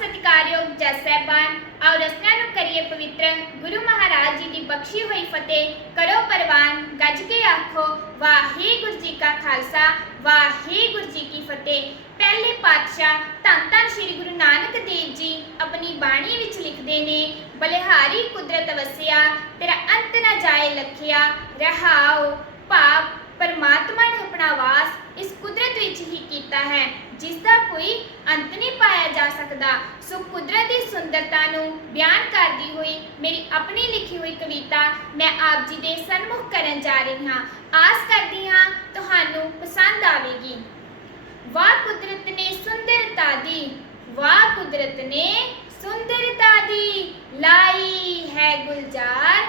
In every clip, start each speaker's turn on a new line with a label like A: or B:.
A: ਸਤਿਕਾਰਯੋਗ ਜੱਜ ਸਾਹਿਬਾਨ ਆਓ ਰਸਨਾ ਨੂੰ ਕਰੀਏ ਪਵਿੱਤਰ ਗੁਰੂ ਮਹਾਰਾਜ ਜੀ ਦੀ ਬਖਸ਼ੀ ਹੋਈ ਫਤਿਹ ਕਰੋ ਪਰਵਾਨ ਗੱਜ ਕੇ ਆਖੋ ਵਾਹਿਗੁਰੂ ਜੀ ਕਾ ਖਾਲਸਾ ਵਾਹਿਗੁਰੂ ਜੀ ਕੀ ਫਤਿਹ ਪਹਿਲੇ ਪਾਤਸ਼ਾਹ ਧੰਨ ਧੰਨ ਸ੍ਰੀ ਗੁਰੂ ਨਾਨਕ ਦੇਵ ਜੀ ਆਪਣੀ ਬਾਣੀ ਵਿੱਚ ਲਿਖਦੇ ਨੇ ਬਲਿਹਾਰੀ ਕੁਦਰਤ ਵਸਿਆ ਤੇਰਾ ਅੰਤ ਨਾ ਜਾਏ ਲਖਿਆ ਰਹਾਓ ਭਾਵ ਪਰਮਾਤਮਾ ਨੇ ਆਪਣਾ ਵਾਸ ਇਸ ਕੁਦਰਤ ਵਿੱਚ ਹੀ ਕੀਤਾ ਹੈ ਜਿਸ ਦਾ ਕੋਈ ਅੰਤ ਨਹੀਂ ਪਾਇਆ ਜਾ ਸਕਦਾ। ਸੋ ਕੁਦਰਤ ਦੀ ਸੁੰਦਰਤਾ ਨੂੰ ਬਿਆਨ ਕਰਦੀ ਹੋਈ ਮੇਰੀ ਆਪਣੀ ਲਿਖੀ ਹੋਈ ਕਵਿਤਾ ਮੈਂ ਆਪ ਜੀ ਦੇ ਸਨਮੁਖ ਕਰਨ ਜਾ ਰਹੀ ਹਾਂ। ਆਸ ਕਰਦੀ ਹਾਂ ਤੁਹਾਨੂੰ ਪਸੰਦ ਆਵੇਗੀ। ਵਾਹ ਕੁਦਰਤ ਨੇ ਸੁੰਦਰਤਾ ਦੀ ਵਾਹ ਕੁਦਰਤ ਨੇ ਸੁੰਦਰਤਾ ਦੀ ਲਾਈ ਹੈ ਗੁਲਜ਼ਾਰ।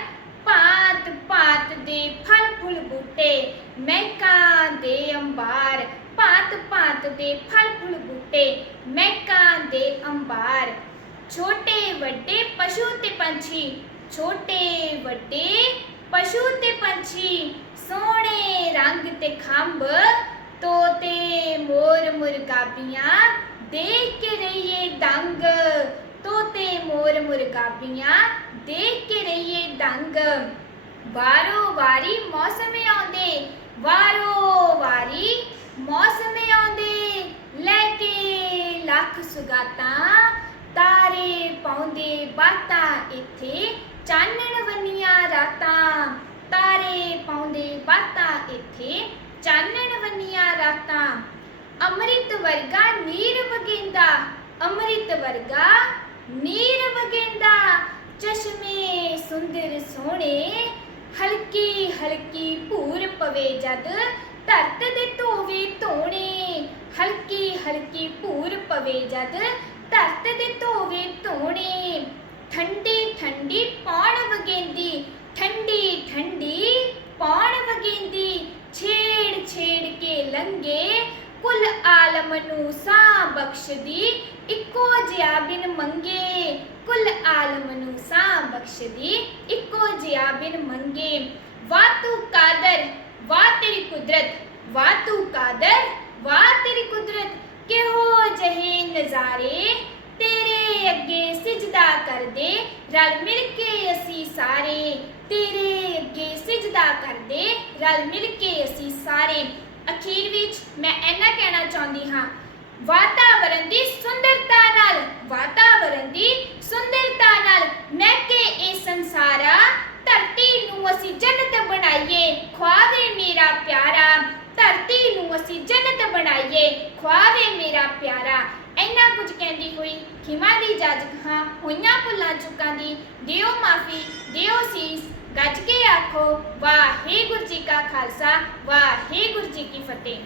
A: ਭਾਂਤ ਭਾਂਤ ਦੇ ਫਲ ਫੁੱਲ ਬੂਟੇ, ਮਹਿਕਾਂ ਦੇ ਅੰਬਾਰ। ਭਾਂਤ ਭਾਂਤ ਦੇ ਫਲ ਫੁੱਲ ਬੂਟੇ, ਮਹਿਕਾਂ ਅੰਬਾਰ। ਛੋਟੇ ਵੱਡੇ ਪਸ਼ੂ ਤੇ ਪੰਛੀ, ਛੋਟੇ ਵੱਡੇ ਪਸ਼ੂ ਤੇ ਪੰਛੀ, ਸੋਹਣੇ ਰੰਗ ਤੇ ਖੰਭ, ਤੋਤੇ, ਮੋਰ ਮੁਰਗਾਬੀਆਂ ਦੇਖ ਕੇ ਰਹੀਏ ਦੰਗ। ਤੋਤੇ, ਮੋਰ ਮੁਰਗਾਬੀਆਂ ਦੇਖ ਕੇ ਰਹੀਏ ਦੰਗ। ਵਾਰੋ ਵਾਰੀ ਮੌਸਮ ਆਉਂਦੇ ਵਾਰੋ ਵਾਰੀ ਮੌਸਮ ਆਉਂਦੇ ਲੈ ਕੇ ਲੱਖ ਸੁਗਾਤਾਂ ਤਾਰੇ ਪਾਉਂਦੇ ਬਾਤਾਂ ਇੱਥੇ ਚਾਨਣ ਵੰਨੀਆਂ ਰਾਤਾਂ। ਤਾਰੇ ਪਾਉਂਦੇ ਬਾਤਾਂ ਇੱਥੇ ਚਾਨਣ ਵੰਨੀਆਂ ਰਾਤਾਂ। ਅੰਮ੍ਰਿਤ ਵਰਗਾ ਨੀਰ ਵਗੇਂਦਾ, ਅੰਮ੍ਰਿਤ ਵਰਗਾ ਨੀਰ ਵਗੇਂਦਾ। ਚਸ਼ਮੇ ਸੁੰਦਰ ਸੋਹਣੇ ਹਲਕੀ ਹਲਕੀ ਭੂਰ ਪਵੇ ਜਦ ਧਰਤ ਦੇ ਧੋਵੇ ਧੋਣੇ, ਹਲਕੀ ਹਲਕੀ ਭੂਰ ਪਵੇ ਜਦ ਧਰਤ ਦੇ ਧੋਵੇ ਧੋਣੇ। ਠੰਡੀ ਠੰਡੀ ਪੌਣ ਵਗੇਂਦੀ, ਠੰਡੀ ਠੰਡੀ ਪੌਣ ਵਗੇਂਦੀ। ਛੇੜ ਛੇੜ ਕੇ ਲੰਗੇ ਕੁੱਲ ਆਲਮ ਨੂੰ ਸਾਂ ਬਖਸ਼ਦੀ, ਇੱਕੋ ਜਿਹਾ ਬਿਨ ਮੰਗੇ। ਕੁਲ ਆਲਮ ਨੂੰ ਸਾਂ ਬਖਸ਼ਦੀ, ਇੱਕੋ ਜਿਹਾ ਬਿਨ ਮੰਗੇ। ਵਾਹ ਕਾਦਰ ਵਾ ਵਾਹ ਤੂੰ ਕਾਦਰ, ਵਾਹ ਤੇਰੀ ਕੁਦਰਤ, ਕਿਹੋ ਜਿਹੇ ਨਜ਼ਾਰੇ ਤੇਰੇ ਅੱਗੇ ਸਿਜਦਾ ਕਰਦੇ। ਰਲ ਮਿਲ ਕੇ ਅਸੀਂ ਸਾਰੇ ਤੇਰੇ ਅੱਗੇ ਸਿਜਦਾ ਕਰਦੇ। ਰਲ ਮਿਲ ਕੇ ਅਸੀਂ ਸਾਰੇ। ਅਖੀਰ ਵਿੱਚ ਮੈਂ ਇਹਨਾਂ ਕਹਿਣਾ ਚਾਹੁੰਦੀ ਹਾਂ ਵਾਤਾਵਰਣ ਦੀ ਸੁੰਦਰਤਾ ਨਾਲ ਵਾਤਾਵਰਣ ਦੀ ਸੁੰਦਰਤਾ ਨਾਲ ਮਹਿਕੇ ਇਹ ਸੰਸਾਰਾ ਧਰਤੀ ਨੂੰ ਅਸੀਂ ਜੰਨਤ ਬਣਾਈਏ ਖੁਆਵੇ ਮੇਰਾ ਪਿਆਰਾ ਧਰਤੀ ਨੂੰ ਅਸੀਂ ਜੰਨਤ ਬਣਾਈਏ ਖੁਆਵੇ ਮੇਰਾ ਪਿਆਰਾ ਇੰਨਾ ਕੁਝ ਕਹਿੰਦੀ ਹੋਈ। ਖਿਮਾ ਦੀ ਇਜਾਜ਼ਤ ਹੋਈਆਂ ਭੁੱਲਾਂ ਚੁੱਕਾਂ ਦੀ। ਦਿਓ ਮਾਫੀ, ਦਿਓ ਸੀਸ। ਗੱਜ ਕੇ ਆਖੋ, ਵਾਹਿਗੁਰੂ ਜੀ ਕਾ ਖਾਲਸਾ, ਵਾਹਿਗੁਰੂ ਜੀ ਕੀ ਫਤਿਹ।